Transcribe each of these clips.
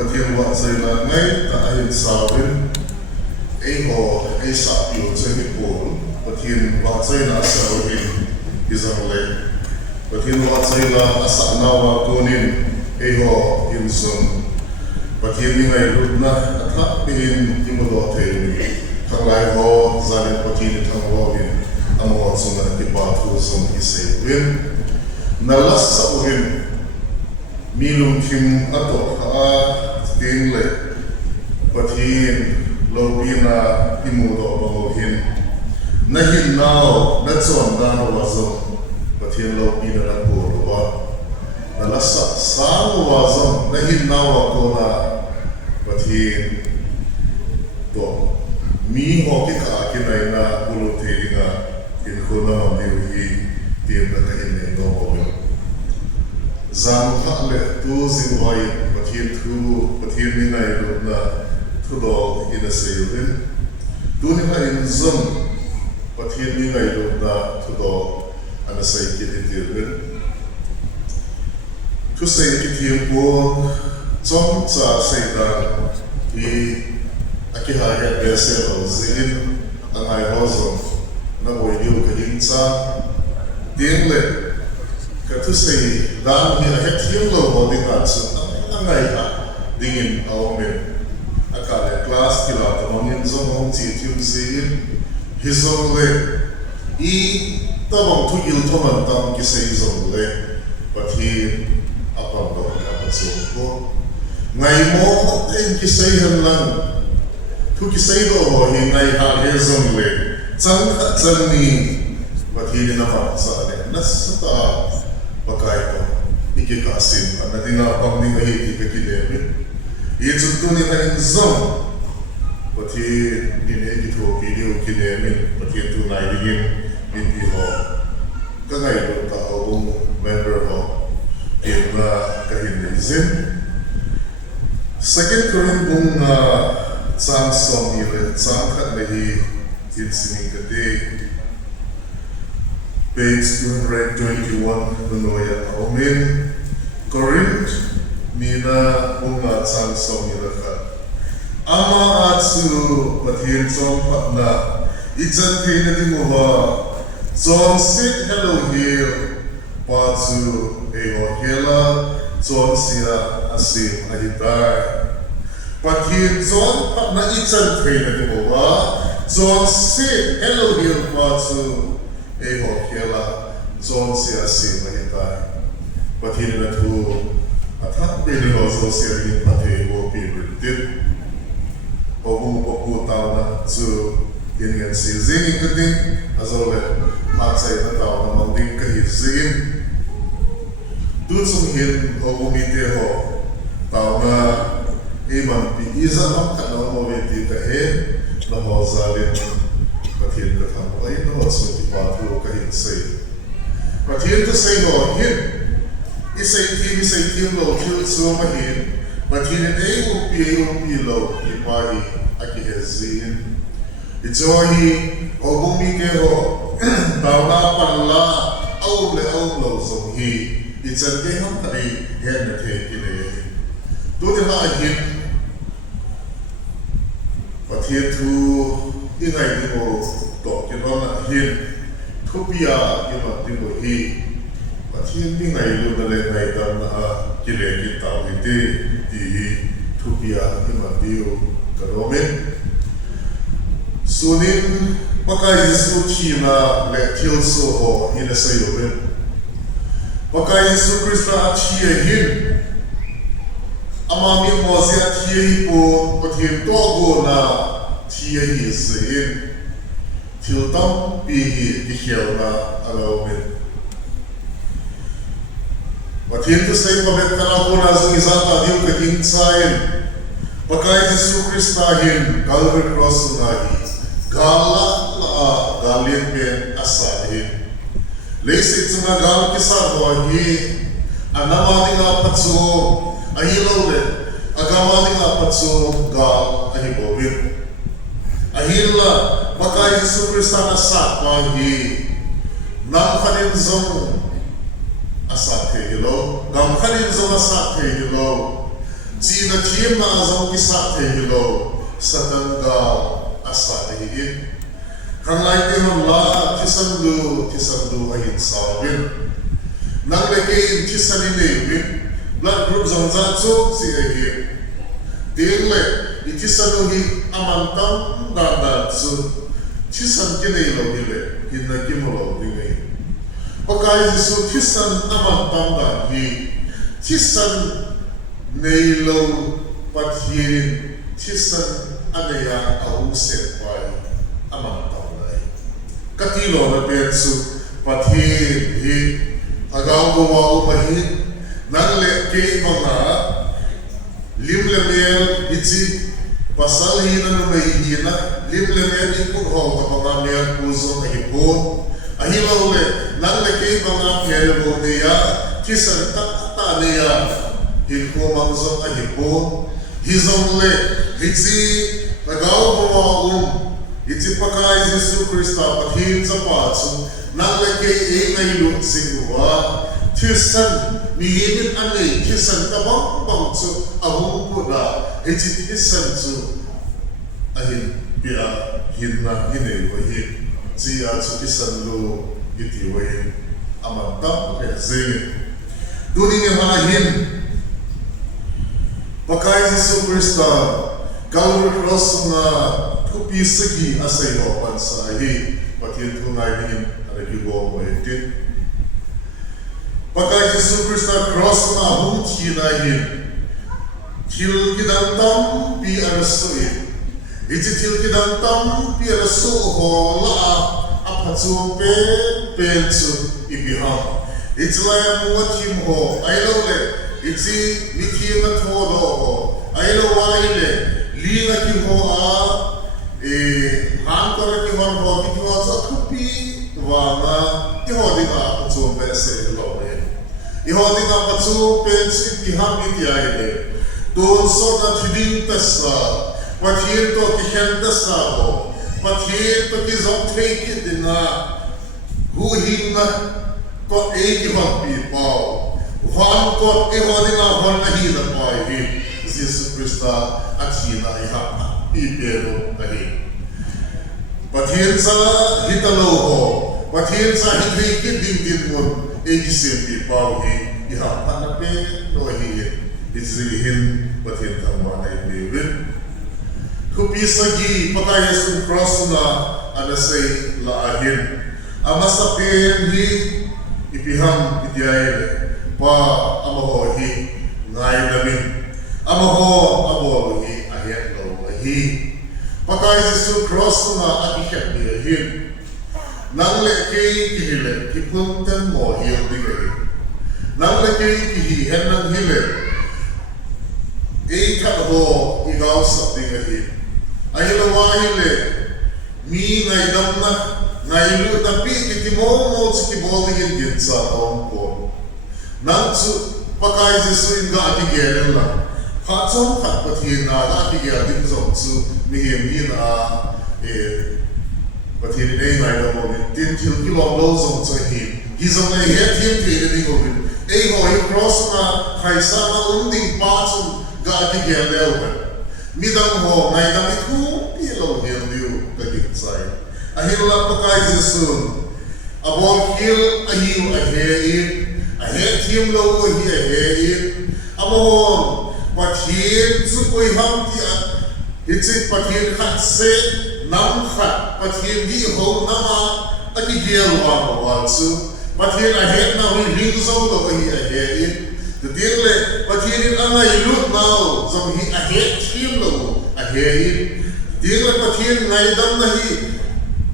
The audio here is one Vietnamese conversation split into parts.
Pathian wat say la ngay ta ahin sawin ay ho ay sa piyo sa hipol Pathian wat say na sawin isang le Pathian wat say la asa nawa kunin ay ho insun Pathian ni ngay lut na at hakpihin imudo tayo thang lai ho zanin Pathian thang login ang wat sunga ipatu sun isawin nalas sa uhin milum kim ato ka tingle Pathian lobina imudo bangohin nahin nao natson dano wazon Pathian lobina na purwa nalasa sang wazon nahin nao ako na Pathian to mi hoki ka kinay na uluti nga inkuna mamliwi tin na kahin na Zam hakle tu zinwai Pathian tu Pathian ni ngai lu na tu do ina sayulin tu ni ngai zum Pathian ni ngai lu na tu do ana say kitilin tu say kitil po chom cha say da i akiha ya bese lo zin ang ai hozon na boy yu kadin cha dingle Katu say dan ni ahet yellow body guards angai ha dingin aumen akale class kila tamangin zong hong chi tiu zin hizong le I tabang tu il toman tam ki say zong le Pathian apam do ka zong ko ngai mo en ki say han lang tu ki say do ho hi ngai ha he zong le chang kha chang ni Pathian na ma sa le nasata pakai ko ikikasin na tinapang ni mahiti ka kinemi iitsunto ni na inzong pati ninegito video kinemi pati tunay digin hindi ho kangay do taong member ho in kahinizin second korin kung tsang song ile tsang kat nahi insining kati Page 221 Nunoya Aumin Corinth Nina Bunga Tsang Song Yilaka Ama Atsu Pathian Song Patna Ijan Tina Dimuha Zon Sit Hello Hill Patsu Eho Hila Zon Sia Asim Ahitai Pathian Zon Patna Ijan Tina Dimuha Zon Sit Hello Hill Patsu Eho kela zon sia si mahitai Pathian na tu atat pili ho zo sia rin pati ho pibirtit Obu poku tau na zu ingan si zingin kuting azole maksay na tau na mangding kahizingin Tutsung hin obu mite ho tau na iman pi izan ham kanal mo veti kahe na ho zalin Pathian ka thang ay no so ti patu ka hin say Pathian to say no hin isay ti lo til so ma hin Pathian ay upi lo ti pai aki hezin ijohi obumi ke ho tawna palla au lo so hi itsan ke ham tai hen na the ki le to de ha hin Pathian tu ingai ni mo to ki ro na hin HQPA ki ma ti mo hi Pathian ni ngai lu na le ngai dam na ki le ki ta wi ti HQPA ki ma ti o ka ro men sunin pakai Yesu chi na le til so ho ina sa yo ben pakai Yesu Krista chi hin ama mi mo zia chi po Pathian to go na Tia Yisin Til Tam Bihi Ihelna Alaumin Pathian to say pabet kana ko na zung izata diu ka ingsain Pakai Jesu Krista hin Calvary Cross nahi Gala la galien ben asahin Leisik sunga gal kisar wahi Anamani nga patso Ahilaw le Agamani nga patso gal ahibobin Ahila pakai Yesu Krista na sa pagi nam kanin zong asat hilo gam kanin zong asat hilo China team na azam isa thehilo satanga asa hi kanlai te la tisandu ahin sawin nang leke tisani ne blood group zangza so si hi dingle itisanu hi amantam da so tisan kene lo dile hinna kimolo dile pakai so tisan amantam da hi tisan Neilo pathirin tisan anaya au senpai amang taunai. Katilo na pensu pathin hi agaw gawau pahin nang le ke mga limlemel itsi pasal hina no may hina limlemel ikun ho kapag mer puso na hipon ahilaw le nang le ke mga kelbo niya tisan ta niya Hilko mangzong ahipo, hizong le, hitsi nagaw bumaum, hitsi pakay Jesu Krista pathin sa patso, nang leke ngay lut singwa, tisan mihimit anay, tisan tabang bangso, ahong pula, hitsi tisan so, ahin pia hinna hinay wahin, siya so tisan lo iti wahin, amantam kaya zingin. Duning yung ahin, Pakai Jesu Krista Calvary Cross na kupi segi asay lo pansa hi patin tunay din ada gibo mo itin. Pakai Jesu Krista cross na hunti na hi til kidantam pi arasuin. Iti til kidantam pi arasu ho la apatsu pensu ibiham. Iti la mo tim ho aylo le Itzi miki na todo ailo waile lina ki ho a hankora ki hon ho ki ho sa kupi wana ki ho dinga patsu pese lo e I ho dinga patsu pese ki ham ki aile don so na tidin tasa patien to ki henda sa ho patien to ki zong take dinga hu hinga to e ki hon pi pao Juan kot ehodinga hon nahi na pai hi Jesu Krista atina iha ipero nahi pathin sa hitalo ho pathin sa hithi kidin mun egisim pi pau hi iha panape no hi izrihin pathin thamwa nai bewin kupi sagi pakai Yesu cross na anasay laahin amasapen hi ipiham idiaile pa amaho hi ngai namin amaho hi ahet lo hi pakai Jesu cross na akihat ni hin nang le ke hile ki punten mo hi digai nang le ke hi henang hile e khat ho igaw sa digai ai lo wa hile mi ngai dam na ngai lu na pi ki mo mo ki bolding in sa on ko Nansu pakai Jesu inga atigel la, hatsom hat pathin na atigel din zongsu mihim na pathin nei ngai na mo tin til kilom lo zongsu hi hizong nei het him tin ni go bin ho hi cross na khaisa na unding patsum ga atigel lewa midang ho ngai na mithu pilo hil diu kagit sai ahila pakai Jesu abol hil ahiu ahein ahet him lo hi ahein amon pathin su koi ham ti hitsit pathin khat se nam khat pathin di ho nama aki gel wa su pathin ahet na wi ring zo lo hi ahein the dingle pathin angai lut now zam hi ahet him lo ahein dingle pathin ngai dam na hi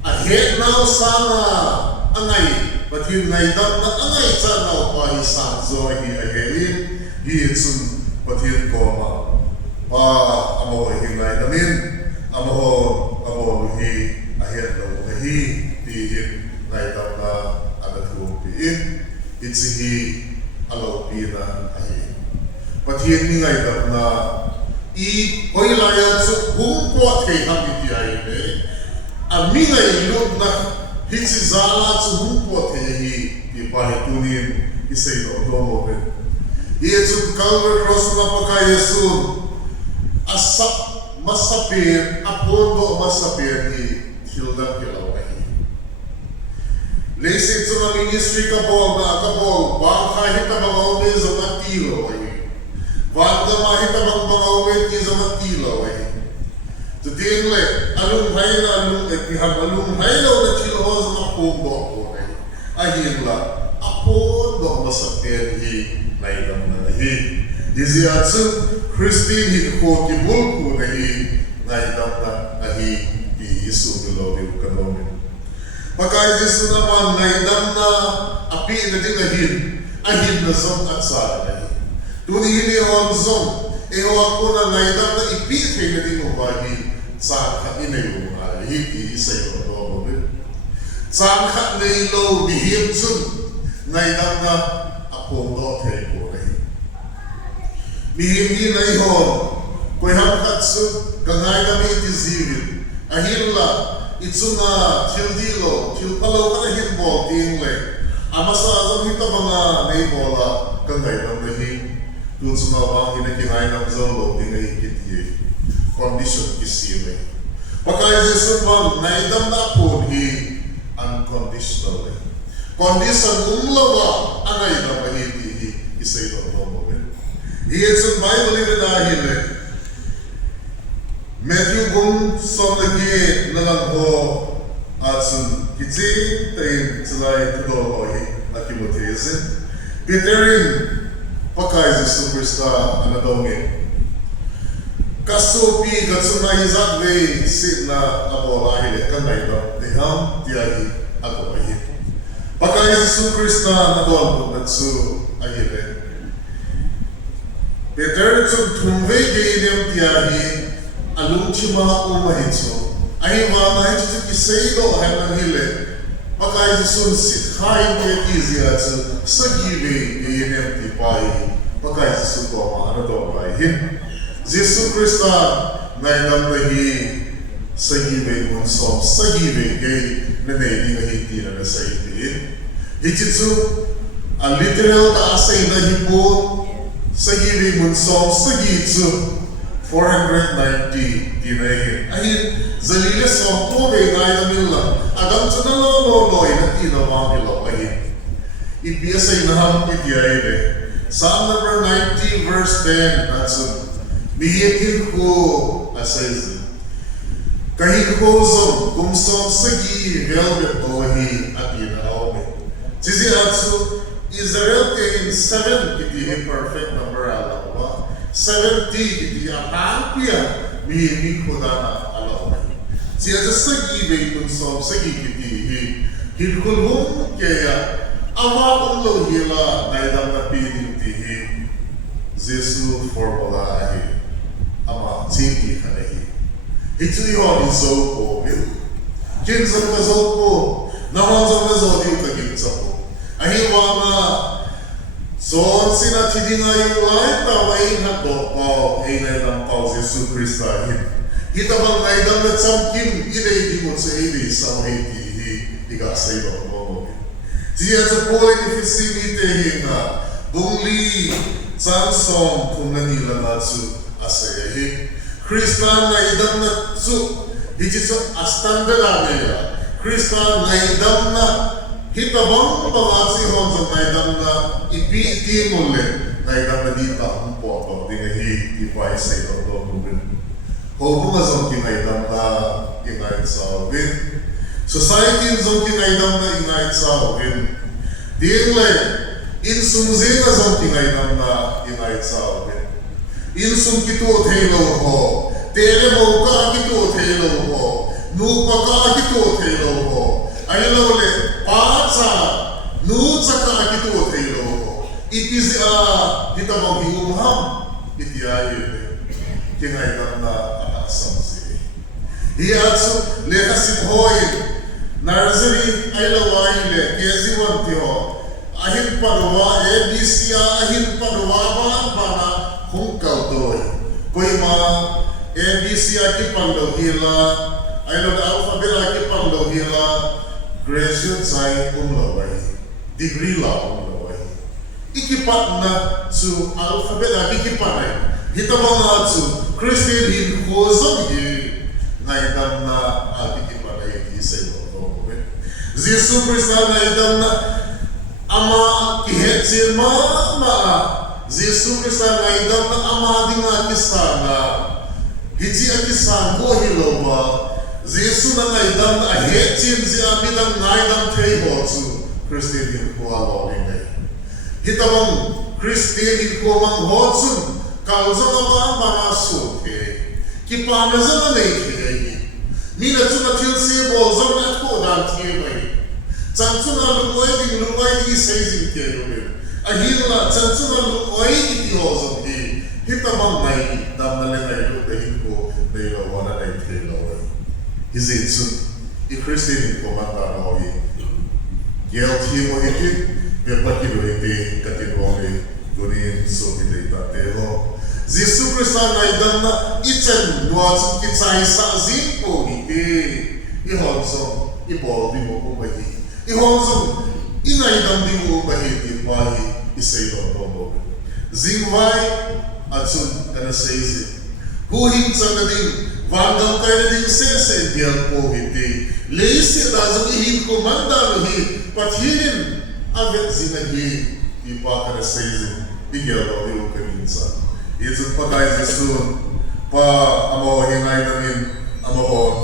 ahet now sana angai pathin ngai dam na angai cha na pa hi sa zo hi ahein hi chun pathin ko ma pa amo hi ngai damin amo hi ahet lo hi ti hi ngai dam na anathu pi it's hi alo pi na ahein pathin ni ngai dam na I hoi laya chu hum po thei ham ti ai le a mi ngai lut na hitsi zala chu hum po thei hi pi pa hi tunin I sei lo do mo be Yesu Calvary cross na pagka Yesu asap masapir apondo masapir ni hilda kilawai. Lesi ito na ministry kapol bang kahit na mga ome sa matilo ay bang na mahita mga ome sa matilo ay tudin le alung hay na alung etiham alung hay na una chilo sa makumbo ko ay ahin la apondo masapir ni naidam na nahi. Dizi atsu Christine hi Haokip ko nahi naidam na ahi di Yesu below di kanomin. Pagka Yesu naman naidam na api na din ahin na zong at sa nahi. Tuni hini hon zong ewa ko na naidam na ipi kay na din umahi sa kainay umahi di isa yung kanomin. Sa kanaylo bihim zun naidam na apondo kay ko nahi. Bihim na ihon ko'y hamkatsu kangay kami itizivin ahin la itsu na childilo chilpalaw ka na hinbol tingle amasa azam hita mga naibola kangay ng nahin dun sa mga hinakinay ng zolo tingay kitiye condition kisime pagka Yesu man naidam na po hi unconditionally condition umlawa anay na mahiti isay na moment Yesu Bible ina dahil Matthew bung som lagi nalang ho at sun kitsi tayin salay tudo ho akimotese Peterin pakay Yesu Krista anadonge kasopi gatsuna izadwe sit na abola hile kanay ba deham tiagi ako ahi pakay Yesu Krista nadon natsu ahile Peter tsun tumve geinem tiagi alung chima umahitso ahi mama hitso kiseido hanan hile pakai sun sit hai ke kizia tsu sagive geinem ti pai pakai sun ko ma ana do bai hin Yesu Krista naidam nahi sagive mun som sagive ge nene di nahi ti na saidi hitso a literal ta asai nahi po sagive mun som sagitsu 490 tinahin. Ahin, zalila som to be ngay na milang. Agam sa naloloy na tinawang ilaw ahin. Ipiyasay na ham itiyay Psalm number 90 verse 10. Natsun. Mihikin ko asay. Kahit ko zon kumsom sagi velvet ohi at inawme. Sisi atsu Israel kain 7 iti perfect number alam ba? 70 iti apapia mihinig ko na alam. Siya sa sagi bay kunsom sagi iti hinkulhong kaya awa kong lohila naidam na piling tihi Zesu formula ahi ama zinti kanahi. Ito yun iso ko kinsa ka so ko naman sa maso di ka kinsa ko ahi wama so sina tidinga yung light tawain na to pao ay naidam pao Yesu Krista kita bang naidam na tsamkim inay di mo sa ili sa mahiti igasay na mo siya sa poin ifisimite hinga bungli sansong kung nanila na su asayahin Krista naidam na su iti sa astandala nila Krista naidam na hitabang pangasihon sa naidam na ipiti muli naidam na di takumpo pag dingahi ipay sa itong doon hubong nga zong kinaidam na ingayit sa win society zong kinaidam na ingayit sa win dingle insumzi nga zong kinaidam na ingayit sa win insum kito telo ho tere mo ka kito telo ho nupa ka kito telo ho ayun ulit Paatsa, nutsa ka kito telo ipisi kita maghihumham itiayin kinaitan na akasam si hiyatsu lekasim hoin nursery ay lawain le kezi wantiho ahin paruwa ABC ahin paruwa ba na hungkaw doy koy ma ABC aki panglohila ay lo alphabet aki panglohila graduate sa umlaway, degree la umlaway. ikipat na su alphabet na ikipat na hitabang na su Christian hin hozong hi ngaydam na ikipat na iti sa iyo. Jesus Christ na ngaydam na ama kihet si mama Jesus Christ na ngaydam na ama di nga kisana hiji akisan mo hilowa Jesus na ngaydam na ahetin si amidang ngaydam tayo su Christian hin ko alawin na hitabang Christian hin ko mang hotsun kauzang ama mga soke kipanazang na ikiyay mina tuna tilsi bolzang na ko dan tiyay Chansuna lumoy ding lumoy di saizing kero ahila chansuna lumoy di hozong di hitamang may damnale na ilo dahin ko na ilo wana na itilo hizitsun i-Christian ko manda na hoyi gel tiyo iti pepakilo iti katinwari gunin so iti itatero Zisu Krista na idam na itsen nuatsun kitsay sa zingpo iti ihonsong ibol di mo kumahi ihonsong inaidam di mo bahiti wahi isay doon zingway atsun kana seizi huhin sa nading vandam kay nading sese diyan po hiti leisi dazo ihin komanda lohi pathinin avet zinagi ipa kana seizi bigyan o yung kaminsa itsun patay zisun pa amaw hingay namin amaw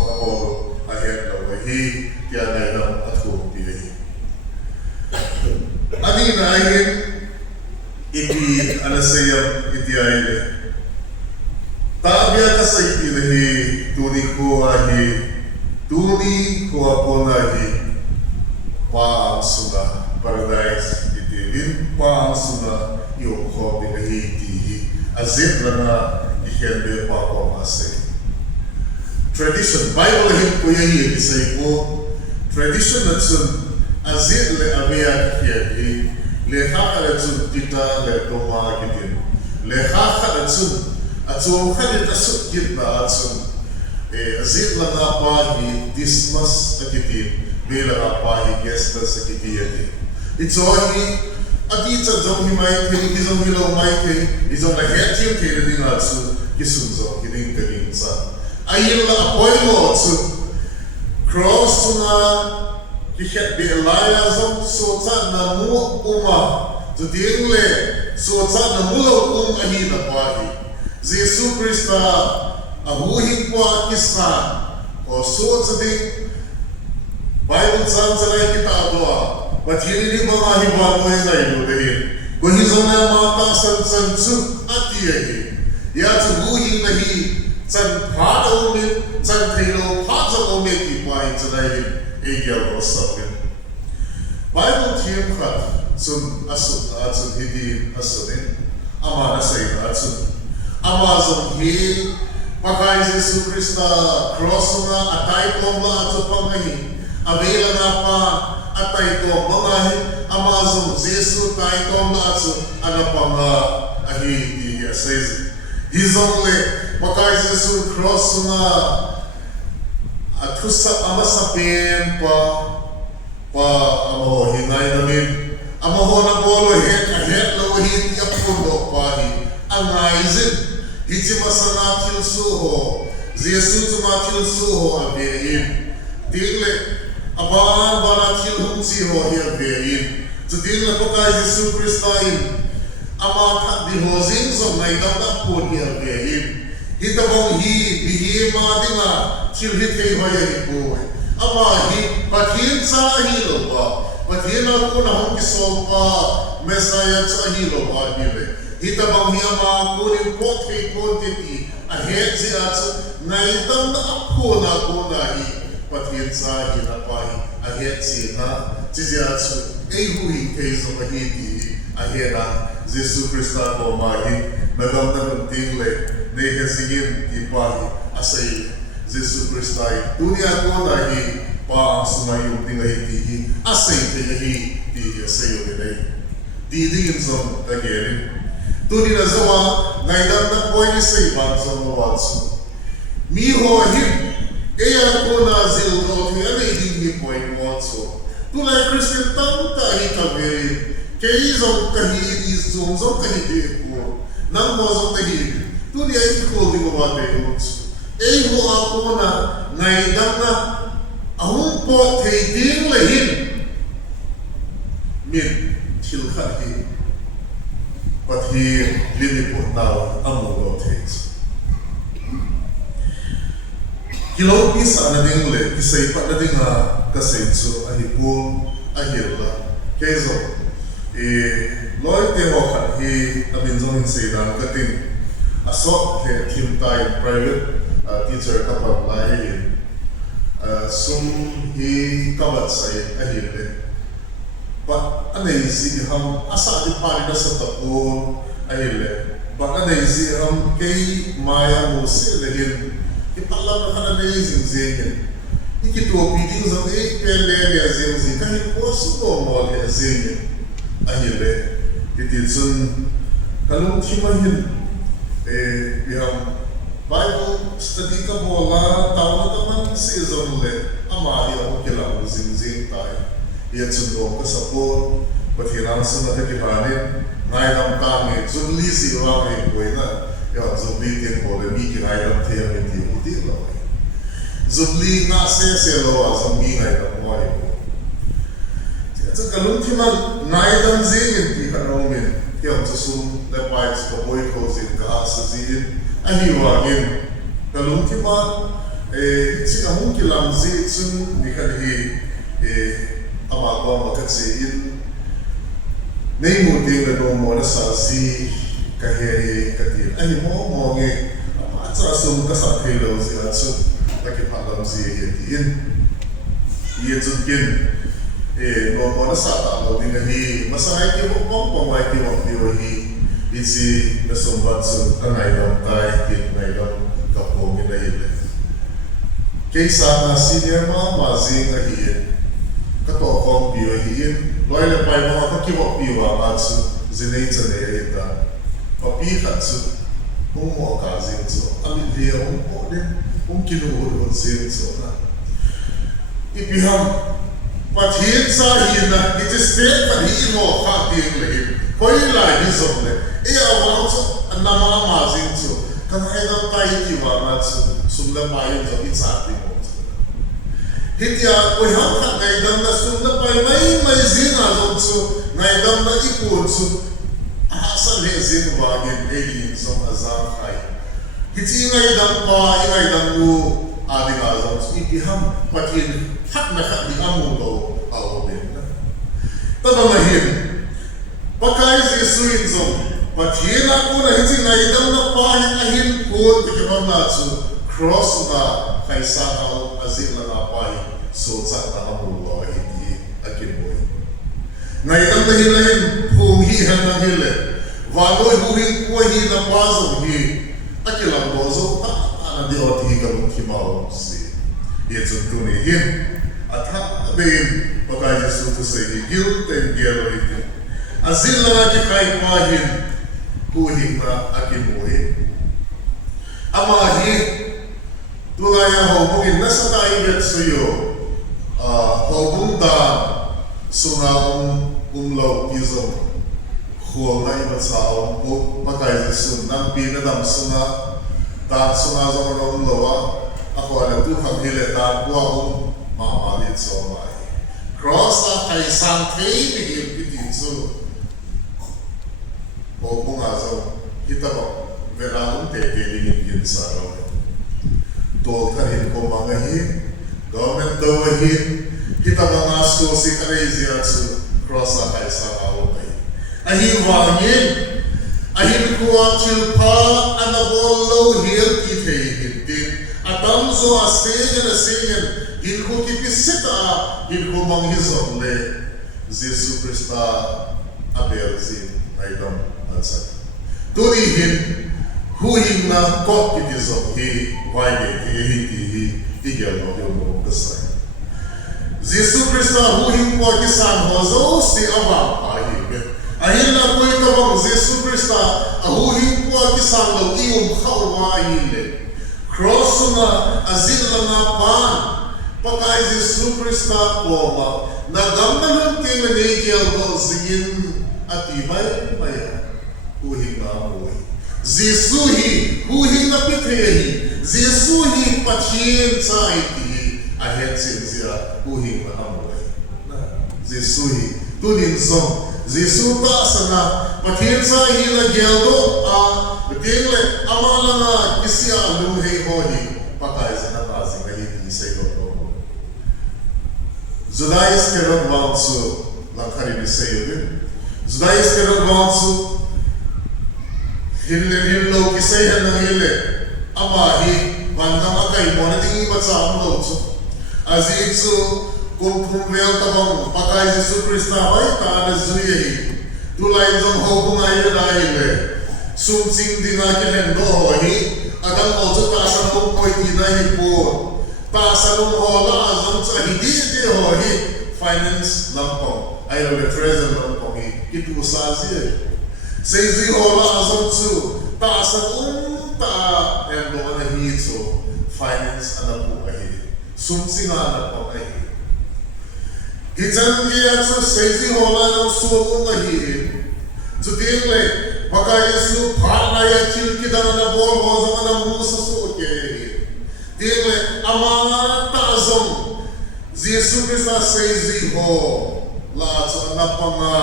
ahen na wahi kaya naidam at kumpiyahin Anina ayin iti anasayam iti ayile. Tabia ka sa iti nahi tuni ko ako nahi paang suna paradise iti din paang suna yoko nahi iti azit lang na ikende pa ako masay. Tradition, Bible hin ko yahi isay ko tradition at sun azit le abiyat kiyagi lehaka atsun tita le toma kitin lehaka atsun khalit asut kitna atsun azit la na pahi dismas akitin bela na pahi gesta sakitiyati itsohi atitsa jong himay kini kizong hilaw may kini izong na hetiyong kini din atsun kisunzo kining kaginsa ayil na apoy mo atsun cross na Kihet bi elaya zong soca na mu to dingle soca na mulaw ahina pahi. Jesu Krista ahuhin po kisna o soca din Bible sansalay kita adoa pathini ni mga hibago na ilo dahin. Guhizong na mata sansu at iyahi. Yat huhin nahi san pada umit san tilo pada umit ipahin sanayin. Egya rosakin. Bible team kat sun asun atsun hidi asunin ama nasay atsun ama zong hi pakai Jesu Krista cross na atay ko na atsun pangahi abela na pa atay ko mangahi ama zong Jesu tay ko na atsun ana panga ahi di says hizong le pakai Jesu cross na atusa ama sa pen pa amaho hingay namin amaho na bolo het lawahin yapundo pahi angayzin hiti masanatil suho Jesu tumatil suho abein digle aban banatil humsi ho abein so digle pakay Jesu Kristain ama kat di hozing so naidam na po niya abein hitabong bihi madinga chilhit kay hoya ipo ama pathin sa hilo ba pathin ako na hong kisol pa mesaya sa hilo ba nile hitabong ama kunin pot kay kontiti ahet si atso naidam na ako na pathin sa hinapahi ahet si na si atso hui kay so mahiti ahena Jesu Krista ko mahi nagamdaman tingle nehesigin ipahi asay Jesu Kristai dunia ko nahi pa sumayong tingahitihi asay tingahiti asayo nilay didingin sa tagerin tuni na zawa naidam na po ni sa ibang sa mawatso mihohim kaya ko na zildo kaya na iding ni po ni watso tulay Christian tang tahi kagerin cái dòng cái gì dùng dòng cái gì của nang mo dòng cái gì tu ni ai ko di ko ba te ei ho ako na ngai dam na ahung po thei ding le hin min thil khat hi pathi lini po tao amu lo thei kilo pisa na ding le kisai pa na ding a kasai chu a hi pu a hil la kezo loi te ho khat hi abin zong in sei dan ka tin aso the thim tai private teacher ka pa lai sum hi kabat sai a hil le pa anei si ham asa di pari na sa tapo a hil le pa anei si ham kei maya mo se le hin ipala na kana nei zing zing ikito piding zong pele le zing zing ka hi posu ko mo le zing ahile itin sun kalung thimahin biham Bible study ka bola tawa taman si zong le ama ya ukila zing zing tai ya chundo ka support pathiran sun na ki hanin ngai lam ta nge zuli si wa nge koina ya zuli tin ko le mi ki ngai lam the ya ti ti lo zuli na se lo a zong mi ngai lam wa so kalung thiman nai dam zing ti kanong min yam so sum the pipes ko boy ko zin ka sa zin ahi wa in kalung thiman chi ahung ki lam zi chun ni kan hi ama ko ma ka se in nei mu ti le no mo na sa zi ka he ka ti ahi mo nge ama cha sum ka sa the lo zi a chu ta ki pa lam zi ye ti in ye chun kin no mo na sa ta lo ding hi masai ki mo pom mai ki mo ti o hi isi na sombat so kanai dam tai ki nai dam ka po ki dai le ke sa na senior ma zing a hi ka to kom pi o hi loi le pai ma ka ki mo pi wa ma su zinei cha ne ta pa pi khat su mo ka zing so ami le mo de ki no zing so na ipiham pathin sa hi na it is state pa hi mo kha ting le koi la hi zong le awang so anama ma zing so kan hai da tai ki wa ma so sum la pa yin zo it sa ti mo hitia koi ham khat ngai dam na sum la pai mai zing a zo so ngai dam na i pu so a sa le zing wa gen e ni so azam khai hiti ngai dam pa ngai dam lu a di ga zo so i ham pathin hak na khat ni amu do a o ben na ta ba ma hin pakai zi suin zo pathin a ko na hiti ngai dam na pa hin a hin ko ti ka na chu cross na kai sa na azil na pa so sa na amu lo hi a kin boy ngai dam ta hin hin phum hi han na hi le wa loi hu hin ko hi na pa zo hi a ki lam do zo ta na de o ti ka mu ki ma o si ye chu tu ni hin atha bein pakai Yesu tu se hi guilt and guilt azil na ki kai pa hin ku hin na akin mo ama hi tu la ya ho mo in na sa tai get so yo ho bung da sunga lo pizo ho na i ba sao po pakai Yesu nang pi na dam sunga ta sunga zo lo wa ako ala tu kham hele ta kwa ma ma li so mai cross a kai sang thei bi bi ti so o bunga zo kita ba vera un te te li yin sa ro to tha hin ko ma nga hi government do hi kita ba nga so si kare zia chu cross a kai sa a o tai a hi wa yin a hi ko a chil pa ana bol lo hi ki thei hin tin atam zo a segen hin ko ki pisita hin ko mang hi zo le Jesus Christa abel zin ai dam ansa turi hin hu hin na ko ki zo hi wai de hi igel no de no kasa Jesus Christa hu hin ko ki san ho zo si ava ai ahin na ko ito bang Jesus Christa hu hin ko ki san lo i khawa le cross na azil na pan pakai Jesus Christa ko ma na gambalun ke ne ki al zin ati mai huhing na amoi Jesu hi huhing na pithe Jesu hi pathin chai ti a het sin sia huhing na amoi Jesu hi tunin song Jesu ta sana pathin chai hi na geldo a tingle amalanga kisia lu hei ho hi pakai sana ta sing hi ti sei do Judais kerot wangsu langkari ni sei Judais kerot wangsu Hillo kisay ng hile amahi bandang akay mo na tingin ba sa amlo as itsu kung kumel tabang pakay Jesu Krista ay taana zuyahi tulay jong hobong ayo na hile sumsing din natin hendo hi adang ojo taasan mong koy tinahi po taasan mong hola azong sa hindi hi finance lampong ay the treasure lampong hi kitusazi Seizi hola azam su ta asan ta endo ana hitso finance ana po ahi sumsi na ana po ahi hijan dia su seizi hola no su ahi judin le bakaya su phala ya chil ki dana na bol ho zama na musa su ke din le amana ta azam Jesu Krista seizi ho la su ana panga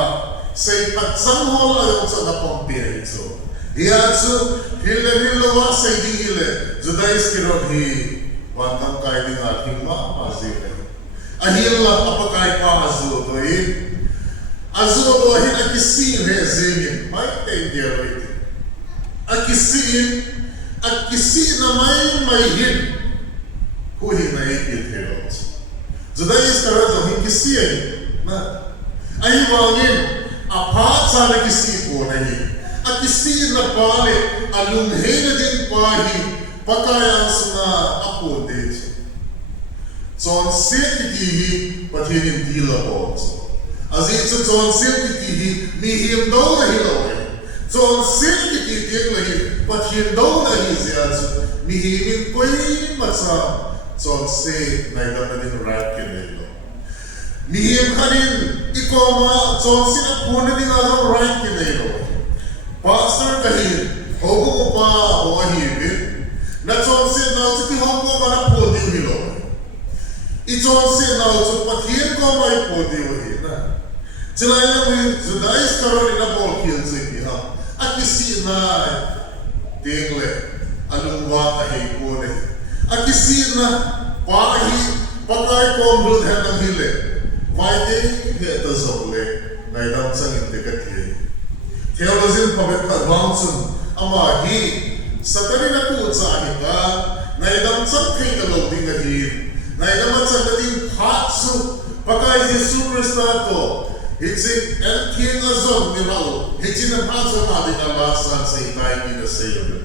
say patsang hola yung sa napampir ito. Iya su hile wa say di hile. Judais kirod hi wantang kay di ating maazile. Ahila apakay pa azu to hi. Azu to hi akisin he zemin. May tendiya ito. Akisin na may hin. Huhi na ipit hirot. Judais kirod hi kisiyan na ay wangin Apat sana kisi po na hi. At kisi na pale alunghe na din pahi pagkayang suna apo dito. So ang sikitihi patinin dila po. As ito so ang sikitihi mihim daw na hilawin. So ang sikitihi lahi patin daw na hi siya. Mihimin ko'y matsa. So ang si na ito na din rakin na ilo. Mihim ka rin ikoma so sinapunan din ang right kinelo. Pastor kahin, hobo pa o ahibin, na chonsin na uti hobo para podi hilo. Ichonsin na uti pathin ko may podi hilo. Sila yung Judais karon na bol kilsin niya. Akisi na tingle alungwa ahipo ne. Akisi na pahi patay ko mrudhan ng hile. Why they the Zole, Naidam sang in the Gati. Theologian Pabet Advancing, Amahi, Satarina Kutsahika, Naidam sang king the loading again, Naidam sang Hatsu, Pakai Jesu Christato, it's a king Azon Miral, it's in a Hazamadi Alasan say time in the sailor.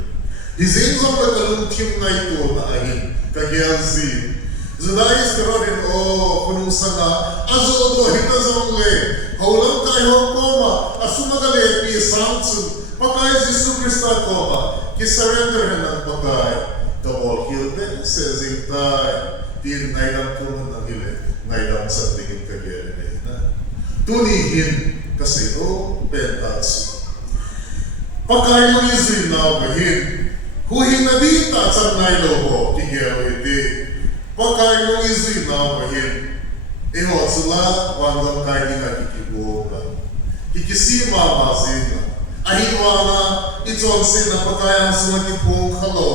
His aims of the Kalum Kim Naito, Ahin, Kagianzi. Judais karorin o kunusa na azo do hitazong le haulang kayo koma asumagale pi samtsu pakai Jesu Krista koma ki surrender ng pakai tawol hilde says tay tin naidam tuman ng hile naidam sa tingin kagere na tunihin kasi o pentatsu pakai mo isu na bahin huhin na dita sa nailoho kigero iti Pakai nung isu na bahin, sila wandang kay ni nakikibuka. Kikisima mazina. Ahiwana itonsin na pakayang sumakipong kalo.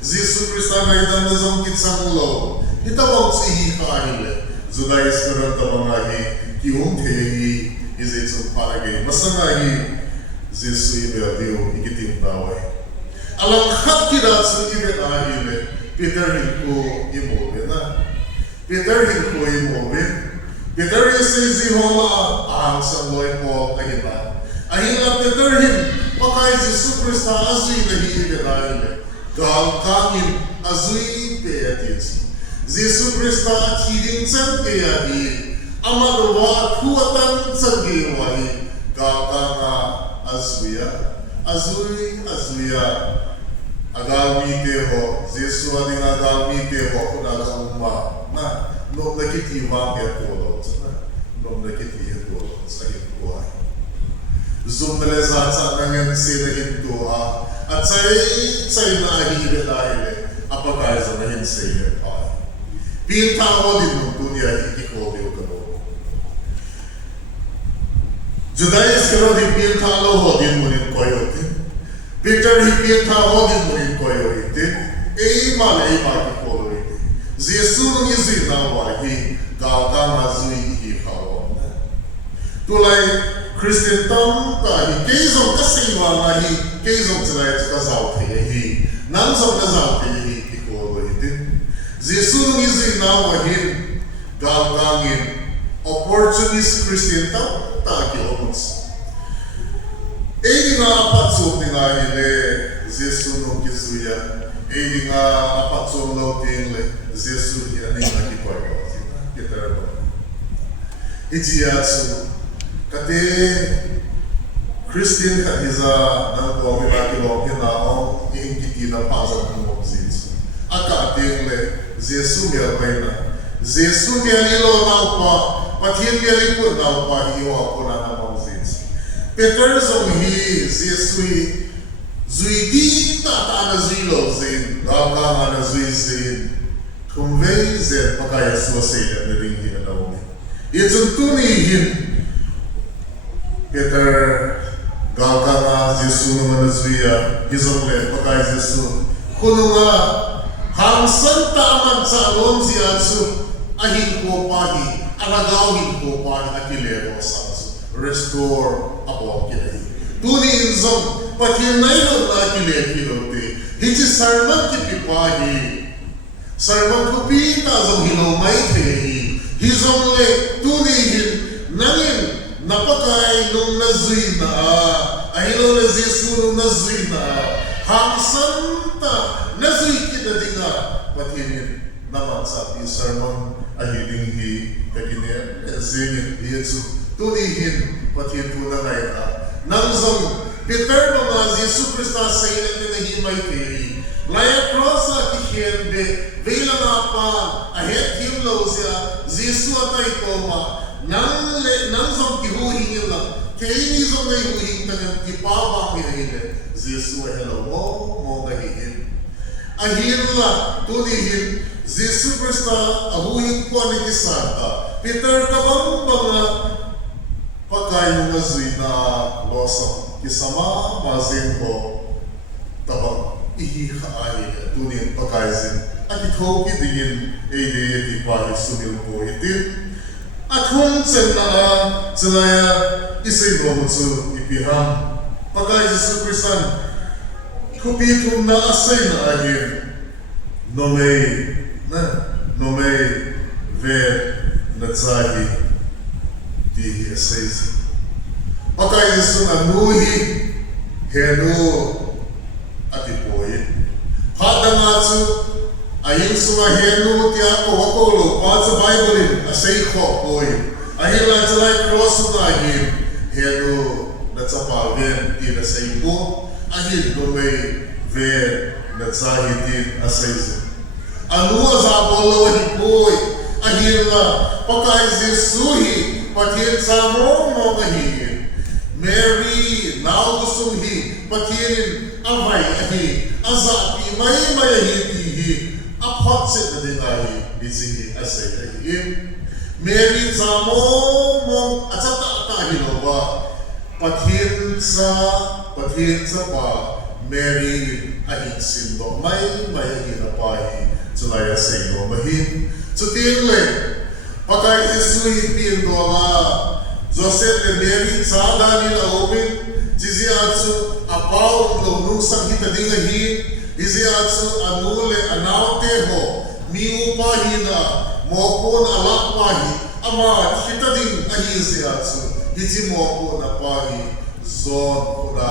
Jesu Krista na idam na zong kitsang lo. Itabang sihi kahile. Judais karon tabangahi kiung tehi izitsu paragay. Masangahi Jesu ibeldiyo ikitim taway. Alang hakirat sa ibet ahile. Peter Hilko imobin na. Peter Hilko imobin. Peter Hilko hola ang sa loy po kahila. Ahila Peter Hil, makay Jesu Krista azui na hiibirayile. Galkangin azui peyatis. Jesu Krista hiding san peyahi. Amadwa kuatan san gewahi. Galkanga azuya. Azuya. Agalmite ho, Jesu ading agalmite ho kunaga umma na nom nakitiwa ke tulot na nom nakitiwa tulot sa buhay. zoom na sa nangyang sila hinto at say na ahile dahil apagkaisa na hin sila pintawa din mo tunya ikikobyo ka mo Judaïs karo di pintawa ho din mo rin koyotin Peter hi pintawa din mo rin koyotin mal kikolotin Jesu nung izi na wahi gawka mazui ikikawa tulay Christian tam ta hi keizong kasaywa nga hi keizong tsilay tukazao kaya hi nanzong nazao kaya hi ikolotin Jesu nung izi na wahin gawkangin opportunist Christian tam ta kilomots Edi nga apatsong ni nga hile Jesu nung kizuya Edi nga apatsong lau tingle Jesu hirani nga kikoy Kitarabo Iji yatsu Kate Christian katiza nang komi baki loki na o iingkiti na pasang ng mongzinsu Aka tingle Jesu miyabayna Jesu miyalilo na upa Pathin miyalikun na upa hiwa ko na ng mongzinsu Peter zong hi Jesu zui di tata na zui lo zin Gawka nga na zui zin Kumvei zin pakaya suwasay na niling hinanaw Itzun tunihin Peter Gawka nga Jesu naman na zui Hizong le pakaya Jesu Kuno nga Hangsan taman sa alon si Atsu Ahin ko pahi Aragawin ko pahi Akilero sa Restore ako kinay. Tunin zong pakinay na kinay Hiti sarman kipipahi. Sarman kupita zong hinomay kinahi. Hizong le tunihin nangin napakay nung nazui na ahilo na Jesu nung nazui na hangsan ta nazui kinadinga patinin naman sa sarman ahiling hi kakinay zingin Yesu Tunihin pathin po na ngayon nang zong Peter mga Jesu Krista sa ilang tinahimay kiri Laya krosa kikende Vela nga pa ahet himlaw siya Jesu atay koma Nang zong kihuhing nila Kaya ini zong na ihuhing tangang kipawa kinahine Jesu ay hello mo ngahihin Ahin la tunihin Jesu Krista ahuhing ko ni kisanta Peter kabang mga Pagkain nga zui na losong kisama mazin ko tabang ihikaayin tunin pagkaizin at ikaw kitingin di pahi sunil po itin at kung sen na sinaya isay mo mutsu ipiham pagkain Jesu Kristan kupitum na asay na ahin nomay ver natsahi Di says, Pagka Yesu anuhi henu atipoy. Hada matsu ayin suma henu ti ako wakolo patsa Bible asay ko boy. Ayin la jalay cross na ayin henu natsapalgen ti na saypo ayin domay ver natsahitin asay. Anu azabolo hipoy ayin la pagka Yesuhi Pathin sa mo ngahin Mary now gustong hi pathin avay ahi azapi may mayahiti apotsit na din ahi bisihi asay ahi Mary sa mo at sa taahilo ba pathin sa pa Mary ahin sindo may mayahina pahi sulaya sa iyo mahin so tinle Pagka Yesu hipin dola, Joseph le Mary sa dani na omin, jizi atsu apaw lo nusang hitadinga hi, jizi atsu anule anauteho, miupahi na moko na alakpahi, ama hitading ahi jizi atsu, hizi moko na pahi, zon kuna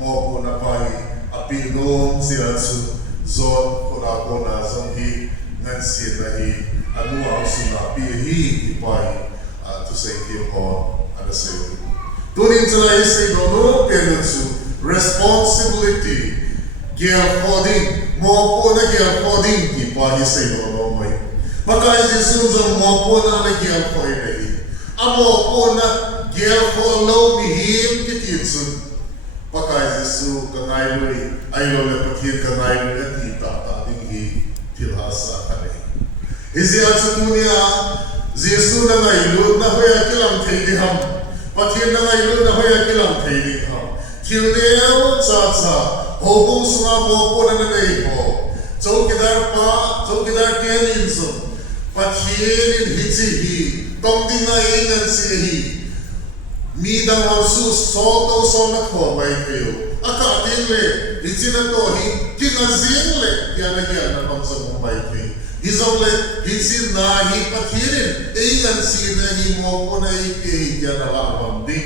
moko na pahi, apinom si atsu, zon kuna kona zonghi, ngansi na hi, Anu ausuna pihi ipai to say him on and say. Tunin sila isay dono penunsu responsibility gear coding mo po na gear coding ipai say dono may. Pagka Yesus ang mo po na gear coding amo po na gear follow mihim kiti su pakai Jesu kangai lui ailo le pathian kangai lui ati ta ding hi thilasa kane isi achunia Jesu na ngai lu na hoya kilam thei di ham pathian na ngai lu na hoya kilam thei di ham thilne cha cha hobung sunga mo ko na nei ho chokidar ken in so pathian in hichi hi tong ding na in si hi mi dang ho su so na ko mai theu aka tin le hichina to hi kinga zing le yana na bang so mai theu Izole hizi na hi pathirin eingan si na hi mo ko na ike yana la bambi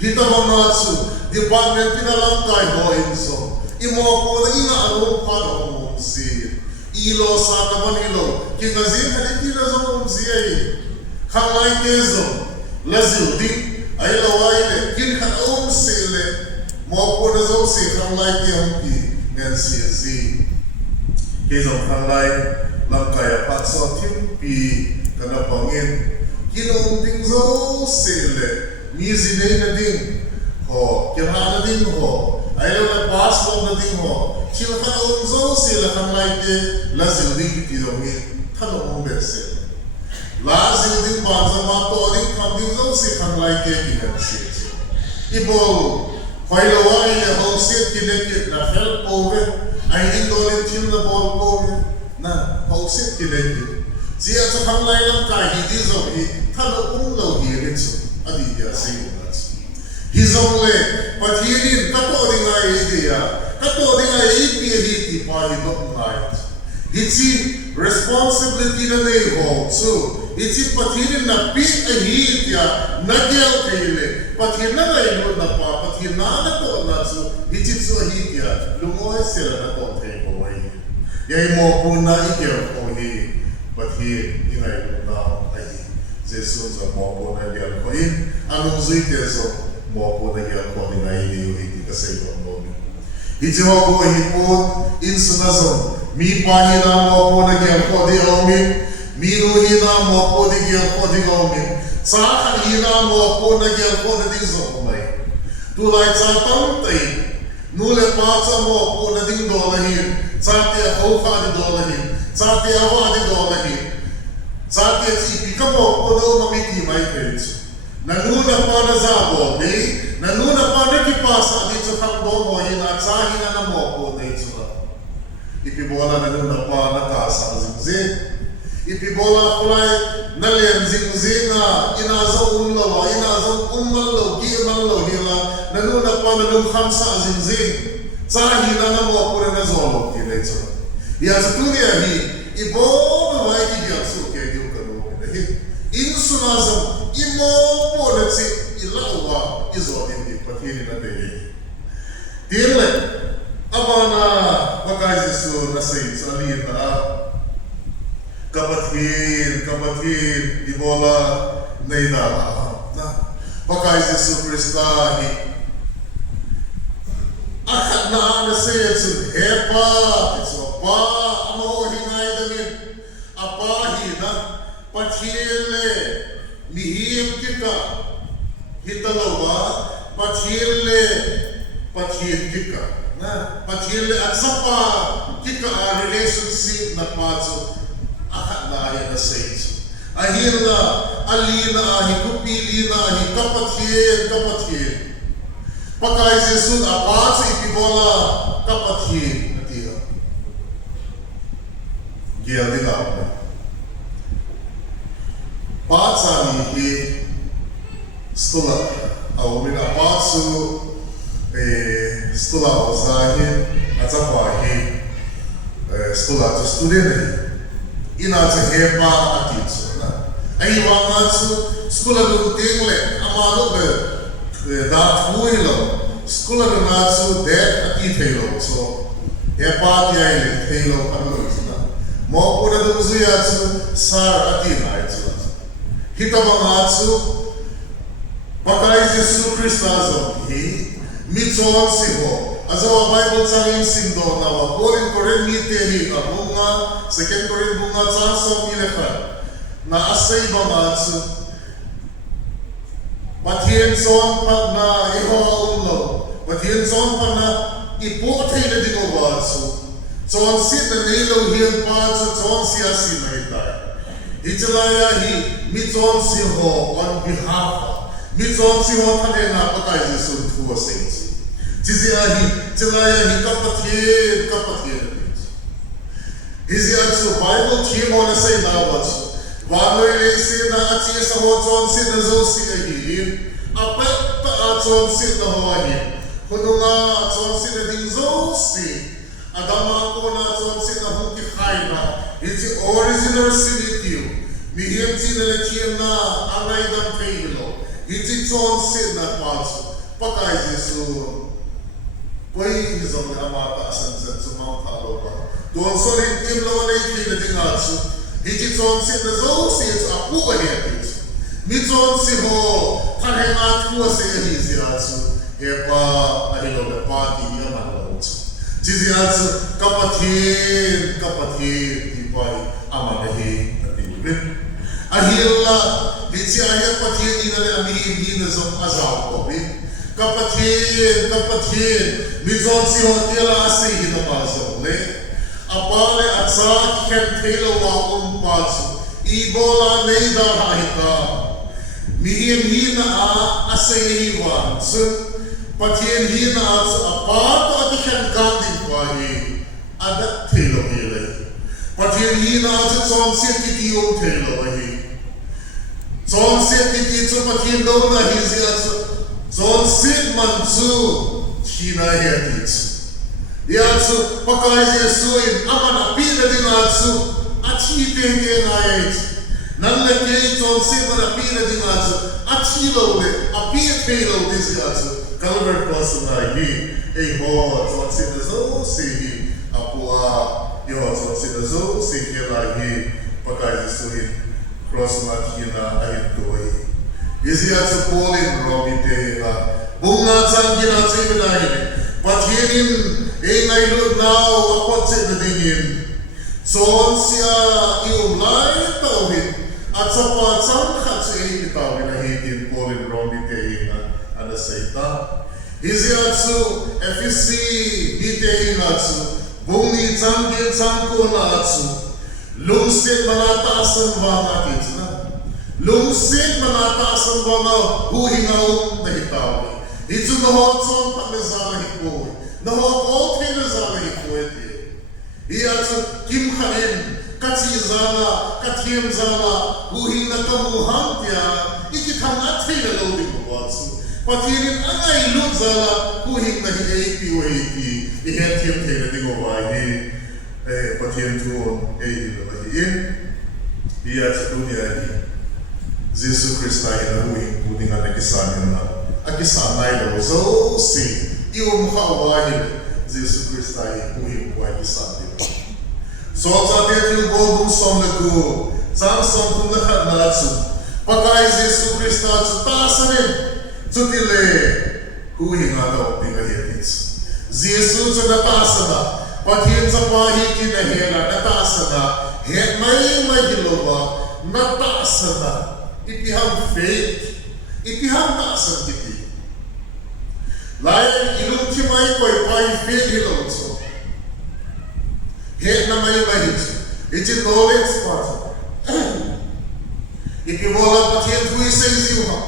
hita manatsu department na lang kai ho inso imo ko na ina aro pa no si ilo sa na manilo kinazin hadi na zo si ai khalai kezo lazil di ai lawai le kin kha si le mo ko na zo si khalai ke humpi ngan si kezo khalai Langkaya patso timpi kana pangin kinong ding zo sele mizine na ding ho kirana ding ho ayo na pas long na ding ho kilkan on zo sele kan laite lazil ding tidongi thano umbe se lazil ding banza ma to ding kam ding zo se kan laite kinan se ibol hoilo wa ile ho se kinet na fel pove ai ding dolin til na bol pove na hausit kilegi zia to hanglai lam kai hi di zo hi thalo lo hi rin chu adi ya sei unat hi zo le pathirin kato dinga e dia kato dinga e pi hi ti pa hi dok ngai hi chi responsibility na nei ho chu hi chi pathirin na pi a hi tia na gel kele pathirin na lai lo na pa pathirin na to na chu hi chi chu hi tia lumoi se na to thei ko wai Yai mo puna ikel ko hi pathi ingai na ai Jesu za mo puna yal ko in anong zuite so mo puna yal ko ingai ni hi ka sei ko mo ni hijo ko hi po in sunazo mi pa hi na mo puna yal ko di omi mi ru hi na mo po di yal ko di omi sa khan hi na mo puna yal ko di zo mai tu lai cha tam tai nu le pa cha mo puna ding do la hi Sate hofa di dolahin, sate awa di dolahin, sate si pikapo kono mamiti mai pens. Nanuna pa na zabo, nanuna pa na kipasa di sa takbo mo hina sahi na namoko na itsura. Ipibola nanuna pa na kasa zingzing, ipibola kulay na len zingzing na inazo unlawa, inazo unmalo, giunalo hila, nanuna pa na lumkham sa zingzing. Sahi na namo pura na zolo kirecho. Ya setunia hi ibo mai ki dia su ke diu kanu ne. In sunazam imo pona si ilawa izo di patini na dei. Dirle abana bagai Jesu na sei sali na kapatin ibola neida na bagai Jesu Krista hi akan na say it's hepa it's apa amo hinay damin apa hina pathile mihim kita hitalawa pathile kita na pathile at sapa kita relationship na patso akan na ya na say ahila alina HQPA hi kapathin Pakai Jesu apa sih ipibola kapathin natia. Gel di kapne. Patsa ni hi stula. Awin apa su stula ozahi atzapahi stula tu studene. Ina hepa atitsu na. Ai wangatsu stula lu tingle amalo be da fuilo skula de natsu de ati thelo so hepa ti ai thelo anu na mo pura de uzuyatsu sar ati naitsu hitama natsu pakai Jesu Kristazo hi mitson si ho azawa Bible changin sindo na wa korin korin mi teri ka bunga second korin bunga chanso mi lekha na asai ba natsu Pathian son pa na iho ulo. Pathian son pa na ipo thay na dingo watsu. Son sit na nilo hiyan patsu son siya si maitay. Italaya hi miton si ho on behalf. Miton si ho thane na patay Jesus tuwa saints. Tiziahi tilaya hi kapathian. Hizi atsu Bible team on say na watsu. Waloy le si na ati sa ho son si na zo si ahi. Apat ta atson si na ho ahi. Kuno nga atson si na ding zo si. Adama ko na atson si na ho ki khai na. Iti original sinitiyo. Mihim si na letien na angay dan paylo. Iti son si na patso. Pakay Jesu. Pwede hizong na amata asan sa sumang kalo ka. Doon solid kim lawan na iti na ding atso. Iti son si na zo si ito apu ahi ito. Miton si ho tanay atuwa si ahi si atso. Epa ahilo na pati yaman lawan ito. Tizi atso kapatid ipay amanahi na tinubin. Ahila iti ahya patid ina na amihim na zong azaw ko bin. Kapatid miton si ho tila asi hinamazong le. Apale at sa kentela wa patso. Ibola neida rahita. Mihim hina asayiwan. So, patien hina at apato at ikan gandin pahi. Adat telo hile. Patien hina at son sititi yung telo ahi. Son sititi so patien do na hizi at son sit manzu hina hetit. Yatsu pakay Jesuin amana pina din atsu achite na yait. Nalagay ton si mana pina din atsu achilo le apia pelo disi atsu kalver person na hi ho ton si zo si apua yo ton si zo si kela hi pakay Jesuin cross na kina ahin tuwai. Isi atsu polin robite na bunga sang kina atsu minahin. Patienin ngay lud now apot si na dingin. Son siya iumlay tawin at sa patsang katsi itawin na hitin polin romi kahinga ana sayta. Hizi atsu FEC hitehin atsu bungi tanggin tangko na atsu lungsit manataasan ba nakit na. Lungsit manataasan ba na huhingaw na hitawin. Itu nahot son paglazala hiko. Nahot all pinazala hiko iti. Iya tu kim khanin katizala katiem zala huhin na kamuhang tiya ikitang atay na loading mawatsu. Patirin angay lud zala huhin na hiyaiti o hiyaiti ihetiem tayo na dingo wahi patien tuon ilahiin. Iya tu dunia ni Jesu Krista ina huhin kuning na kisanin na. Akisanay daw zo si ium kawahin Jesus Christ ay kuhin kuhay kisanin. So sa atin yung bogong som lagu sang som tunakat na atsu pakay Jesus Christ na atsu tasanin tutile kuhin nga daw tingahitits. Jesus sa natasa na pathin sa pahiki na hera natasa na may hiloba natasa na ipihang faith ipihang taasan kiti. Lain ilung kimay ko ipay faith hilong so. Het na may mahit. Iti knowledge part. Ipiwala patien tuwi sa iziwa.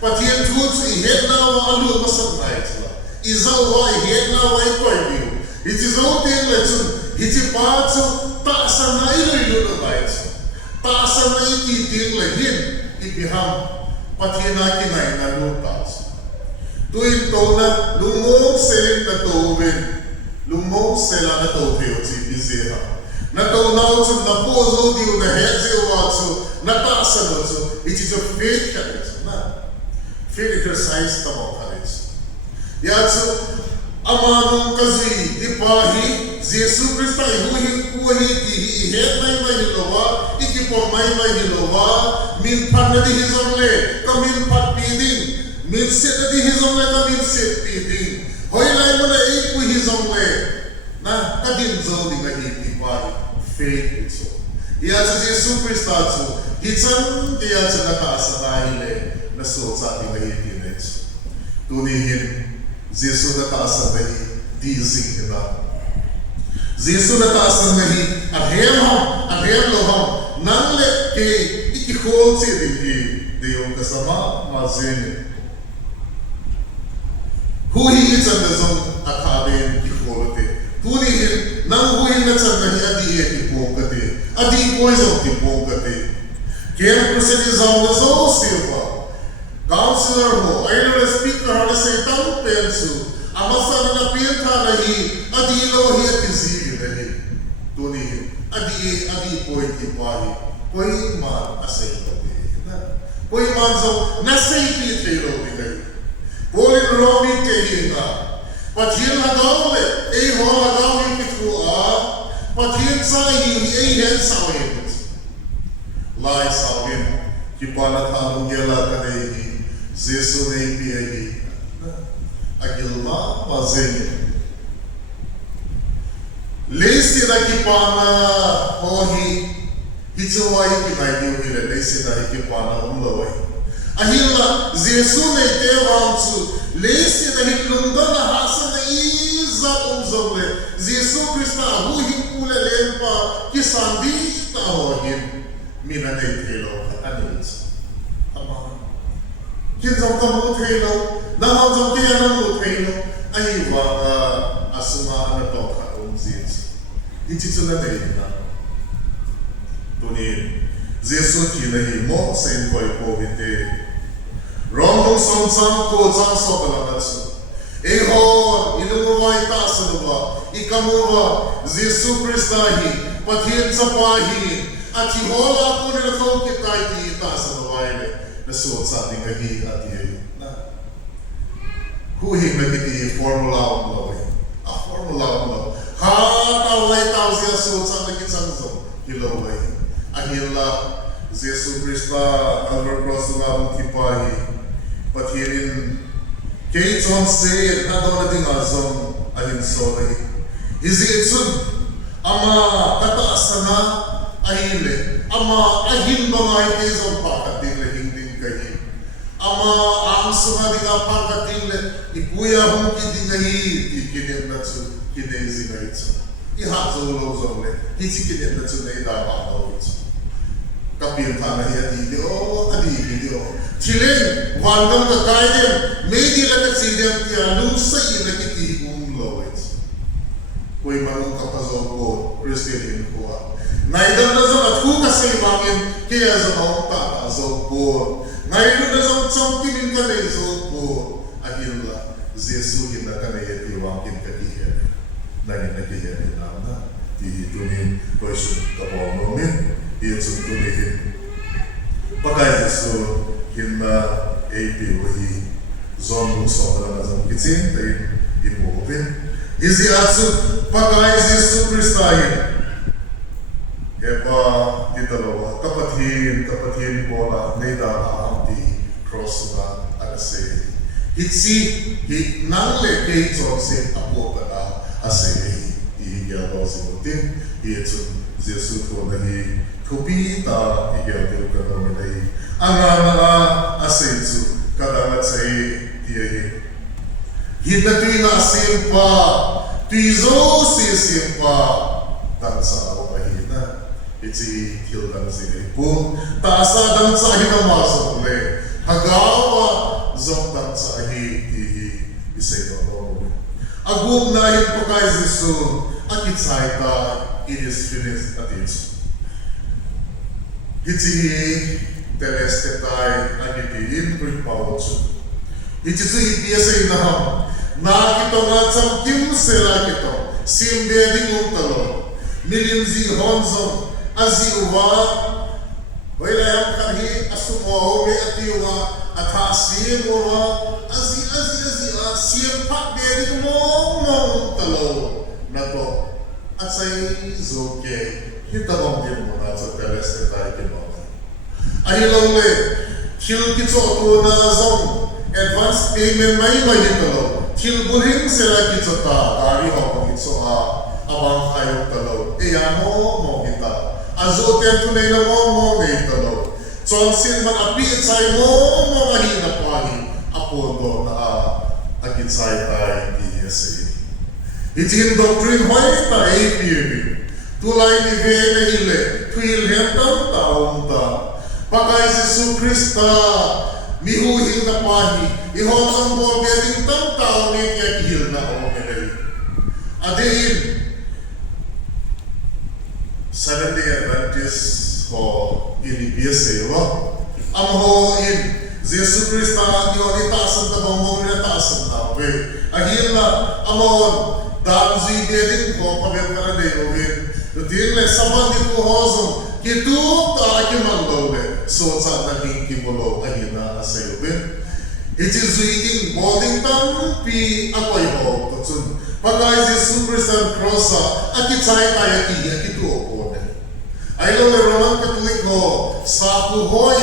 Patien tuwi sa ihet na wa alu masang na itla. Izaw wa ihet na wa ikoy biyo. Iti zaw din letun. Iti patso taasan na ilo na ba ito. Taasan na iti din lahin. Ipihang patien na kinay na lutas. Tuwin to na lumong selin na tawin. Lumong sela na tawin si Bizeha. Na to na utso na pozo diyo na hezi watso na taasan utso. It is a faith kalit. Na faith exercise tamo kalit. Yatso amanong kazi di pahi Jesu Krista ihuhin kuhi di ihet may mahilawa ikipong may mahilawa min pat na di hizongle kamin pat piding min sit na di hizongle kamin sit piding hoy lai mo na iku hizongle na kadinzo di kahiti pahi faith itso. Yatso Jesu Krista itso hitsan di yatso nataasa nahile na so sa ating nahihintines. Tunihin, Jesu na taas ang dizing ina. Jesu na taas ang ahem loham, nangle ke ikikol si dihi, diyong kasama mazin. Huhi itsan na zong akaben ikolote. Tunihin, nang huhi na tsan nahi adi ikipokate, adi ikoy zong ikipokate. Kaya presenizaw na zo silva. Counselor mo, ay na speaker na sa itang penso, amasa na napilta nahi, adi ilaw hi at izigin nahi. Tunihin, adi po ikipahi, po'y man asay pati. Po'y man zo, nasay pitay robi nahi. Po'y robi kahi na. Patil hagaw le, ay ho hagaw ikikua, patil sa ay hen sa wain. Lai sa wain, kipanat halong yala kanay Jesu na ipiyahi, agilma mazin. Lesi na kipana hohi, hitsuwai kinaidiw hila, lesi na kipana umlawai. Ahila, Jesu na itewansu, lesi na hitlungda na hasa na iza umzawle, Jesu Krista ahuhin kule lempa, kisandi ta hohin, mina na itelo ka anils. Kinzong kamu thelo, nahong kaya namu thelo, ay wanga asuma na tongka umzins. Ichitsula na ina. Tunin, Jesu kinahi mo sa inkoy povite. Rongong sonsang ko zang sopalangatsu. Ehon, inumuway ta sa luwa, ikamuwa, Jesu Kristahi, pathin sa pahin, at hihola ko nila kong kitay kita sa luway. Nasuot sa ating kahi at iyayo na huhing nagiti formula umlaw formula umlaw hataway tao siya suot sa ating kitsang hilaway ahila Jesu Krista Calvary Cross na akong kipahi patirin kay John say na doon natin azong ahin solay izitsun ama kataas na ahile ama ahin bangay kay John pakating ama ang sunga di nga pagkating ikuya hong kidingahi ikinin na tsu kinezi na itsu ihazo ulo zongle hisi kinin na tsu na idama na itsu kapil ta na hiya di o adi di o chilen wandang ka kaiden may di lang at sidiyang tiya lusa ina kiti umlo itsu kuy manong kapazo ko Christian kuha naidam na zon at kuka sa imangin kaya zon akong tatazo ko ngayon na sa tingin ka na iso po ahila Jesu hina ka na yati wakin kakiyan na hinakiyan na tihitunin ko iso kapawamin iso tunihin bagay Jesu hina AP wahi zon muso na nazang kitsin tayo imuhupin izi atsu bagay Jesu Kristahin Epa ditalawa kapathin bola neda di cross na agase hitsi hit nangle kay chorse apo para ase igya dosimutin ietsun Jesu ko nahi kupita igya de ka no nahi angana asensu kadamat sai tiye hitatuina simpa tizo simpa tansa opahina Itzi kildan sini pun taasa dan sahi namasok le hagawa zong dan sahi tihi isay no agum na hin pakay Jesu akit saita it is finished at it itzi telestetai agitin pripawotsu itzi ipiyasay naham na kito nga tsam kim sela kito simbe dingong talo milimzi honzong Aziwa, wala yang kami asumo me atiwa atasi mo azi siapa beri mo talo nato asai zoke kita mungkin mo na sa teleste tayo kino ahilong le kil kitso to na zong advance payment may mahitalo kil buling sila kitso ta kari ho kitso abang kayo talo mo kita Azote tunay na mo na italo. Johnson man api chai mo mahi na pahi apon do na akit chai tai di ase. Itin doctrine hoi ta APB. Tulay ni vele hile tuil hentam taong ta. Pakai Yesus Krista mihuhing na pahi ihon ang mo geding tam taong ni kihil na o melay. Adein Seventh-day Adventist ho inibiyase wa am ho in Jesus Krista yon itasan na bangong na tasan na we ahil na amon dam zi geding ko pabel para de ovin din le saman di ko hozon kitu ta ki manglobe so sa na ki molo ahil na asayobin it is reading boarding tam pi akoy ho tutsun pagay Jesus Krista crossa akitsay tayo ki akitu ko Ailo le Roman Catholic ho, sapu hoy,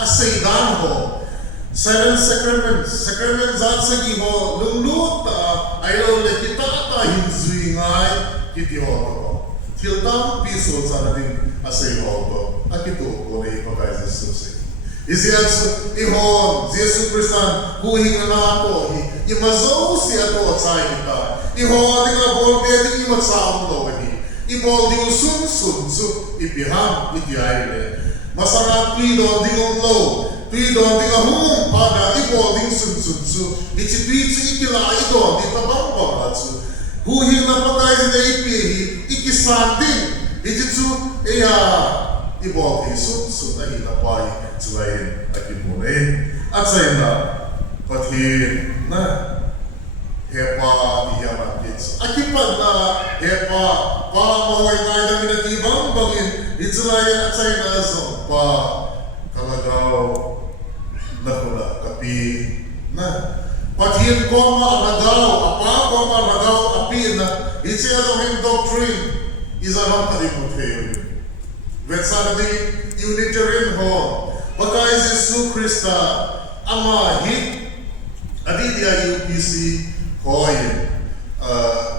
asaydan ho, 7 sacraments at sagi ho, lunglut ailo le kita ta hinzui ngay kiti ho to. Tiltam piso sa nating asay ho to, akito ko na ipagay Jesus. Isiyat ihon, Jesus Kristan, huhinga na ato, imazo si ato at sa kita. Ihon, di nga bolbe, di imatsaong lo ibol di sun ipiham itiayle masarap tuidon di lo tuidon di humum pada ibol di sun itipitsi ikila idon di tabang bagatsu huhin na patay sa ipihi ikisanding ititsu iya ibol di sun na hinapay sulayin akimunin at sa ina pathin na hepa diyaman kids. Akipan na hepa pa mahoy ngay na minatibang bangin itzulay at say na so pa kalagaw na kula kapi na pathin ko maaragaw apa ko maaragaw api na itsi alaming doctrine isarang kalimutheyo vetsana di Unitarian ho pagkay Jesus Krista ama hit adidia UPC Hoy,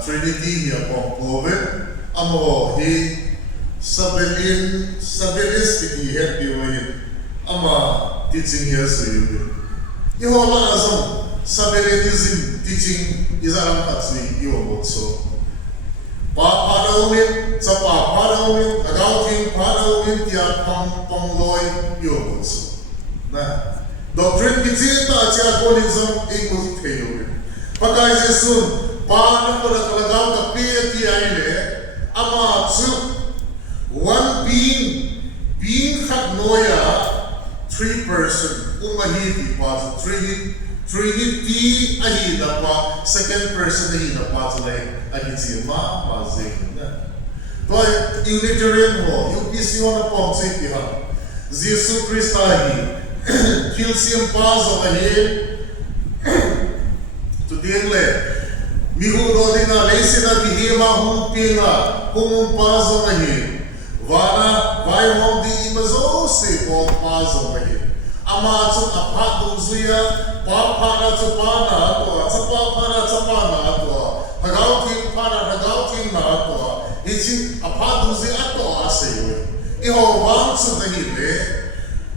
Trinity niya pong COVID, amo hi sabelis kiti happy way, ama teaching niya sa iyo. Ihola asam sabelitism teaching isaram katsi iyo motso. Papadawin sa papadawin, agawin papadawin tiya pangloy iyo motso. Na doctrine kiti ta siya kolism ingos kayo. Pagay Jesus, paano ko nakalagaw na piyati aile, ama tsu, one being hagnoya, 3 person, umahiti pa, Trinity ahina pa, 2nd person ahina pa, so like, ahiti ma, mazing na. Toy, Unitarian ho, yung isi na po, sa ipihan, Jesus Christ ahi, kilsiyang pa, so ahi, Tudinle, mihudo din na lesi na bihima humpinga, pazo ngahin. Vana, vai hom di imazosi pazo ngahin. Ama atsun apatong zuya, papana tsupana ato, tsapapana tsapana ato, hagautin na ato, ichi apatong zuya ato asayo. Iho wangso ngahile,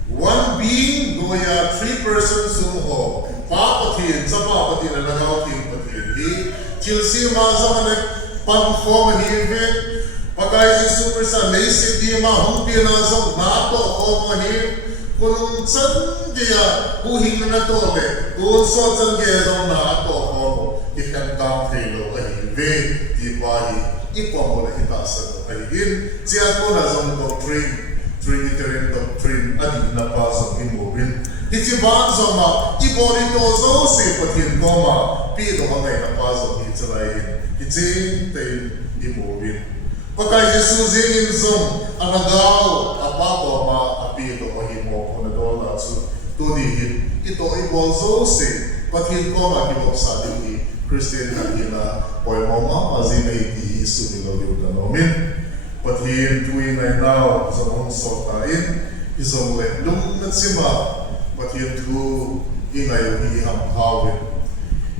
one being noya 3 persons ho. Papatin, sa papatin na nagawin patin. Chilsi mazaman ay pang-form hivin. Pagkaya si super sa naisip di mahumpi na sa nato o mahim. Kung saan kaya huhing na natole, kung saan kaya sa nato o ikantang hilo ay hivin. Di bahi, ipamula itasan ay hivin. Siya ko na sa doctrine, Trinitarian doctrine, at napasang imubin. Hitiban zoma iborito zo se patin koma pido hangay na pazo hitirayin hitin tayo imubin. Pagka Jesus zingin zom anagaw apapo ma apido o himo kunadola su tudihit ito ibol zo se patin koma kibok sa dinhi Christian hangila poy mama mazina iti isu nilaw kanomin patin tuwin ay now sa mong sotain isong lung natsima Patien tu ingay hiham hawin.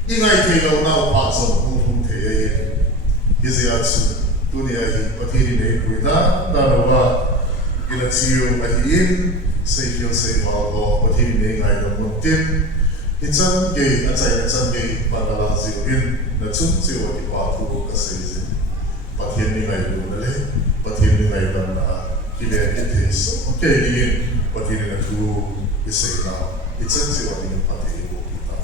Ingay kayo na upasok kung tayo Hiziyatsu dunia hi patien Nehkhohao darawa ilatsiyo ahiin say feel say go but he may I don't want him it's an gay as I it's gay para la zin na chun si wa ki pa thu ka say zin but he may I do na le but he may I don't na ki le it is okay again but he na thu is say now it's an si wa ki pa thi ko kita